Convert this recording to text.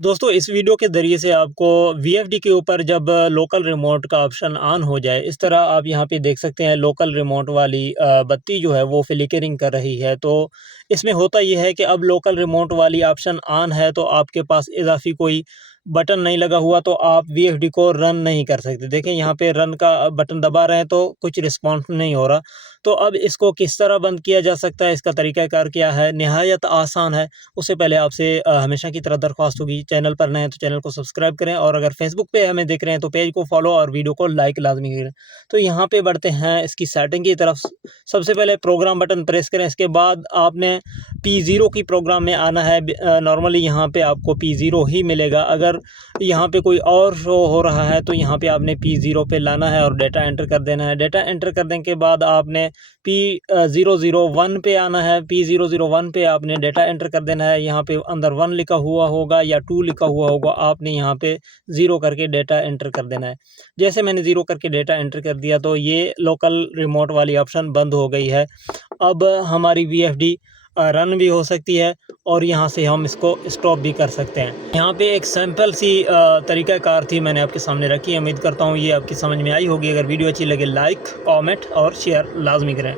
दोस्तों इस वीडियो के ज़रिए से आपको वीएफडी के ऊपर जब लोकल रिमोट का ऑप्शन ऑन हो जाए, इस तरह आप यहाँ पे देख सकते हैं लोकल रिमोट वाली बत्ती जो है वो फ्लिकरिंग कर रही है। तो इसमें होता ये है कि अब लोकल रिमोट वाली ऑप्शन ऑन है तो आपके पास इज़ाफ़ी कोई बटन नहीं लगा हुआ, तो आप वीएफडी को रन नहीं कर सकते। देखें यहाँ पे रन का बटन दबा रहे हैं तो कुछ रिस्पॉन्स नहीं हो रहा। तो अब इसको किस तरह बंद किया जा सकता है, इसका तरीक़ाकार क्या है? निहायत आसान है। उससे पहले आपसे हमेशा की तरह दरख्वास्त होगी, चैनल पर नए हैं तो चैनल को सब्सक्राइब करें और अगर फेसबुक पे हमें देख रहे हैं तो पेज को फॉलो और वीडियो को लाइक लाज़मी करें। तो यहाँ पे बढ़ते हैं इसकी सेटिंग की तरफ। सबसे पहले प्रोग्राम बटन प्रेस करें, इसके बाद आपने P0 की प्रोग्राम में आना है। नॉर्मली यहाँ पे आपको P0 ही मिलेगा। अगर यहाँ पे कोई और शो हो रहा है तो यहाँ पे आपने P0 पे लाना है और डेटा एंटर कर देना है। डेटा एंटर करने के बाद आपने P001 पे आना है। P001 पे आपने डेटा एंटर कर देना है। यहाँ पे अंदर 1 लिखा हुआ होगा या 2 लिखा हुआ होगा, आपने यहाँ पे 0 करके डेटा एंटर कर देना है। जैसे मैंने 0 करके डेटा एंटर कर दिया तो ये लोकल रिमोट वाली ऑप्शन बंद हो गई है। अब हमारी वीएफडी रन भी हो सकती है और यहाँ से हम इसको स्टॉप भी कर सकते हैं। यहाँ पे एक सैंपल सी तरीक़ाकार थी, मैंने आपके सामने रखी है। उम्मीद करता हूँ ये आपकी समझ में आई होगी। अगर वीडियो अच्छी लगे लाइक, कमेंट और शेयर लाज़मी करें।